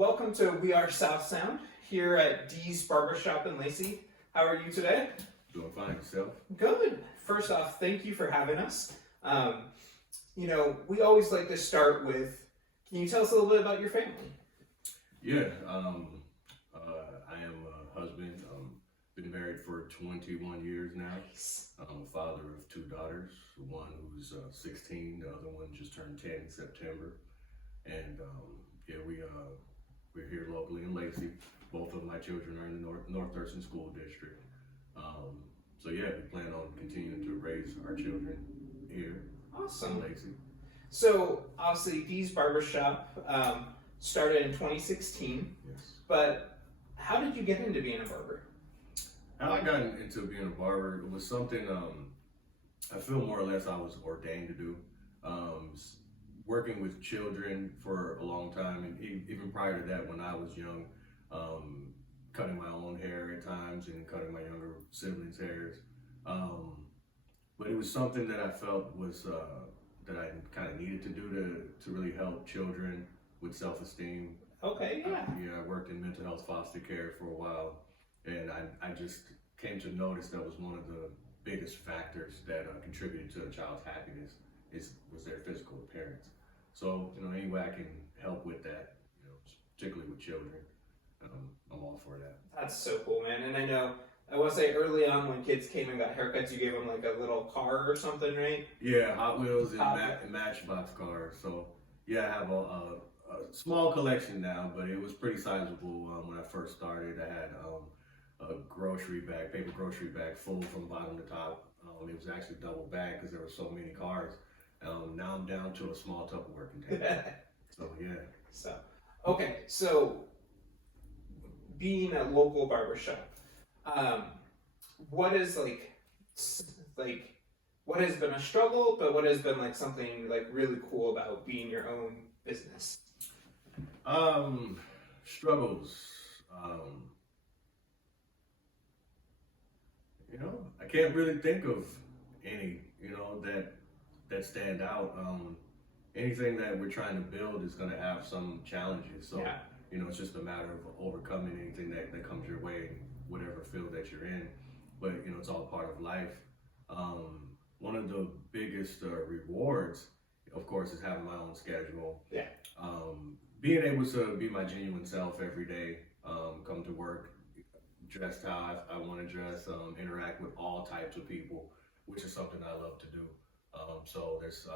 welcome to We Are South Sound here at Dee's Barbershop in Lacey. How are you today? Doing fine, yourself? Good. First off, thank you for having us. We always like to start with, can you tell us a little bit about your family? Yeah, I am a husband. Been married for 21 years now. Nice. I'm a father of two daughters, one who's 16, the other one just turned 10 in September. And we're here locally in Lacey. Both of my children are in the North Thurston School District. We plan on continuing to raise our children here Awesome. in Lacey. So, obviously, Dee's Barbershop started in 2016. Yes. But how did you get into being a barber? How I got into being a barber was something I feel more or less I was ordained to do. Working with children for a long time, and even prior to that, when I was young, cutting my own hair at times and cutting my younger siblings' hairs. But it was something that I felt was that I kind of needed to do to really help children with self-esteem. Okay, yeah. I worked in mental health foster care for a while, and I just came to notice that was one of the biggest factors that contributed to a child's happiness was their physical appearance. So, any way I can help with that, particularly with children, I'm all for that. That's so cool, man. And I want to say early on when kids came and got haircuts, you gave them like a little car or something, right? Yeah, Hot Wheels and Matchbox cars. So, I have a small collection now, but it was pretty sizable when I first started. I had a paper grocery bag full from bottom to top. It was actually double bagged because there were so many cars. Now I'm down to a small Tupperware container. So being a local barbershop, what is what has been a struggle, but what has been like something like really cool about being your own business? Struggles. I can't really think of any, that stand out. Anything that we're trying to build is going to have some challenges. So, it's just a matter of overcoming anything that comes your way in whatever field that you're in. But, it's all part of life. One of the biggest rewards, of course, is having my own schedule. Yeah. Being able to be my genuine self every day, come to work, dressed how I want to dress, interact with all types of people, which is something I love to do. So there's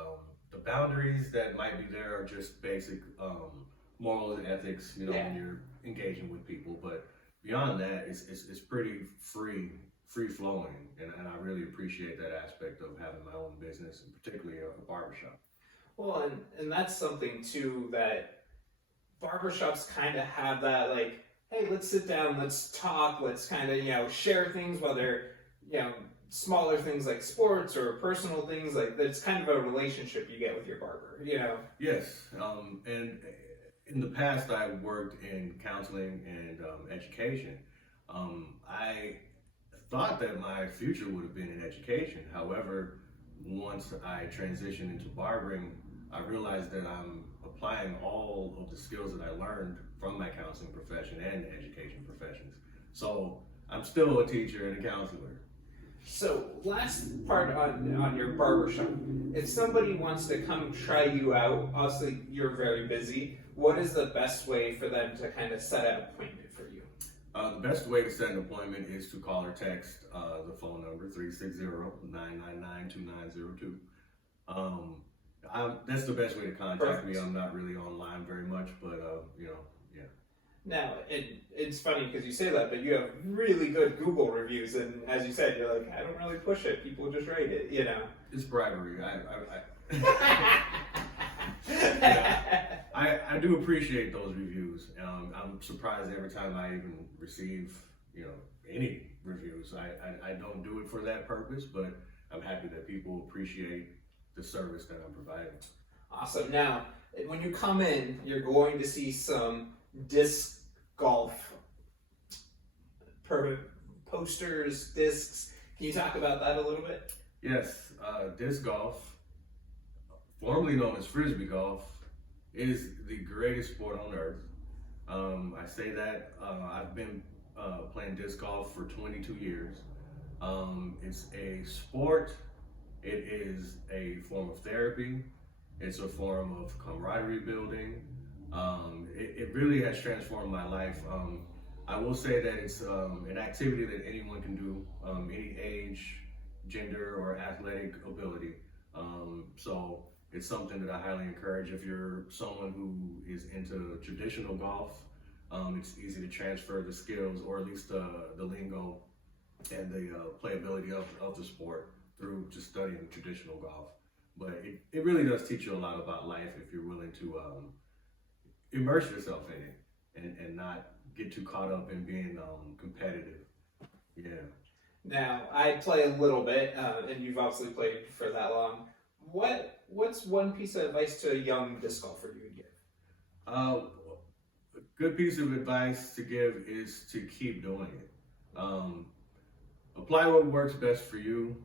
the boundaries that might be there are just basic morals and ethics, when you're engaging with people. But beyond that, it's pretty free flowing, and I really appreciate that aspect of having my own business, and particularly a barbershop. Well, and that's something too that barbershops kind of have that, like, hey, let's sit down, let's talk, let's kind of, share things, whether, smaller things like sports or personal things, like that's kind of a relationship you get with your barber, Yes, and in the past I worked in counseling and education. I thought that my future would have been in education. However, once I transitioned into barbering, I realized that I'm applying all of the skills that I learned from my counseling profession and education professions. So I'm still a teacher and a counselor. So last part on your barbershop, if somebody wants to come try you out, obviously you're very busy, what is the best way for them to kind of set an appointment for you? The best way to set an appointment is to call or text the phone number 360-999-2902. That's the best way to contact me. I'm not really online very much, but yeah. Now, it's funny because you say that, but you have really good Google reviews, and as you said, you're like, I don't really push it. People just rate it, It's bribery. I do appreciate those reviews. I'm surprised every time I even receive, any reviews. I don't do it for that purpose, but I'm happy that people appreciate the service that I'm providing. Awesome. Now, when you come in, you're going to see some disc golf posters, discs. Can you talk about that a little bit? Yes, disc golf, formerly known as frisbee golf, is the greatest sport on earth. I say that I've been playing disc golf for 22 years. It's a sport. It is a form of therapy. It's a form of camaraderie building. It really has transformed my life. I will say that it's an activity that anyone can do, any age, gender, or athletic ability. So it's something that I highly encourage. If you're someone who is into traditional golf, it's easy to transfer the skills, or at least the lingo and the playability of the sport through just studying traditional golf. But it really does teach you a lot about life if you're willing to immerse yourself in it and not get too caught up in being competitive. Yeah. Now, I play a little bit, and you've obviously played for that long. What's one piece of advice to a young disc golfer you would give? A good piece of advice to give is to keep doing it. Apply what works best for you.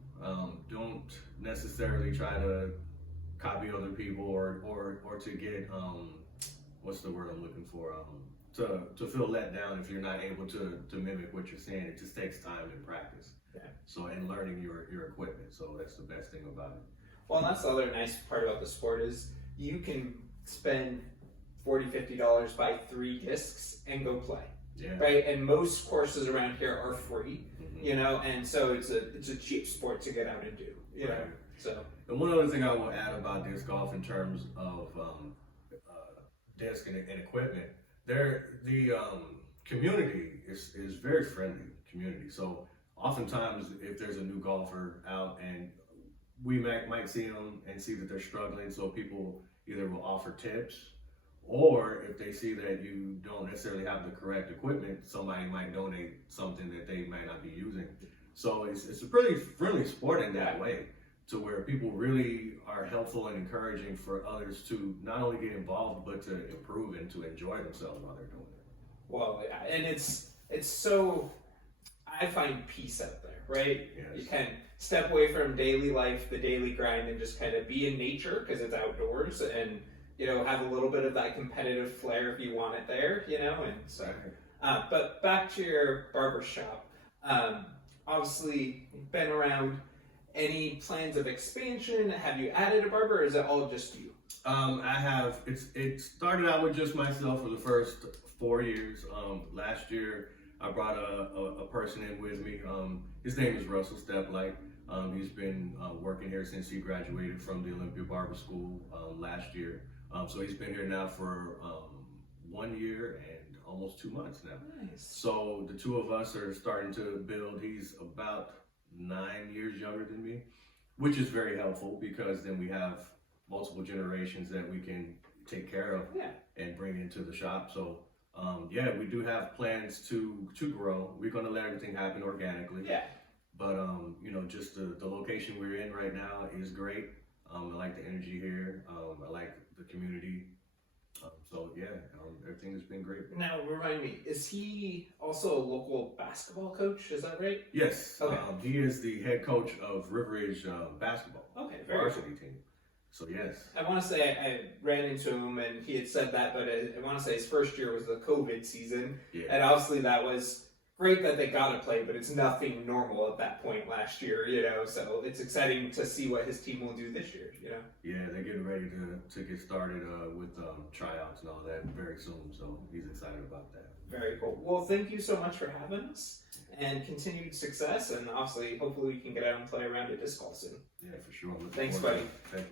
Don't necessarily try to copy other people or to get what's the word I'm looking for? To feel let down if you're not able to mimic what you're saying. It just takes time and practice. Yeah. So, and learning your equipment. So that's the best thing about it. Well, and that's the other nice part about the sport is you can spend $40, $50, buy 3 discs, and go play. Yeah. Right, and most courses around here are free, Mm-hmm. you know, and so it's a cheap sport to get out and do, you know. Right. So, And one other thing I will add about disc golf in terms of disc and equipment, the community is very friendly community. So oftentimes, if there's a new golfer out and we might see them and see that they're struggling, so people either will offer tips, or if they see that you don't necessarily have the correct equipment, somebody might donate something that they might not be using. So it's a pretty friendly sport in that way, to where people really are helpful and encouraging for others to not only get involved, but to improve and to enjoy themselves while they're doing it. well, yeah, and it's so, I find peace out there, right? Yes. You can step away from daily life, the daily grind, and just kind of be in nature because it's outdoors, and you know, have a little bit of that competitive flair if you want it there, you know, and so. But back to your barbershop. Obviously, you've been around. Any plans of expansion? Have you added a barber, or is it all just you? I have. It started out with just myself for the first 4 years. Last year, I brought a person in with me. His name is Russell Steplight. He's been working here since he graduated from the Olympia Barber School last year. So he's been here now for 1 year and almost 2 months now. Nice. So the two of us are starting to build. He's about 9 years younger than me, which is very helpful because then we have multiple generations that we can take care of and bring into the shop. So yeah, we do have plans to grow. We're going to let everything happen organically. Yeah. But you know, just the location we're in right now is great. I like the energy here. I like the community. So yeah, everything has been great. Now, remind me, is he also a local basketball coach? Is that right? Yes. Okay. He is the head coach of River Ridge basketball. Okay, very varsity team. So yes. I want to say I ran into him and he had said that, but I want to say his first year was the COVID season. Yeah. And obviously that was great that they got to play, but it's nothing normal at that point last year, you know, so it's exciting to see what his team will do this year, you know. Yeah, they're getting ready to get started with tryouts and all that very soon, so he's excited about that. Very cool. Well, thank you so much for having us, and continued success, and obviously, hopefully we can get out and play around at disc golf soon. Yeah, for sure. Thanks, buddy. Thank you.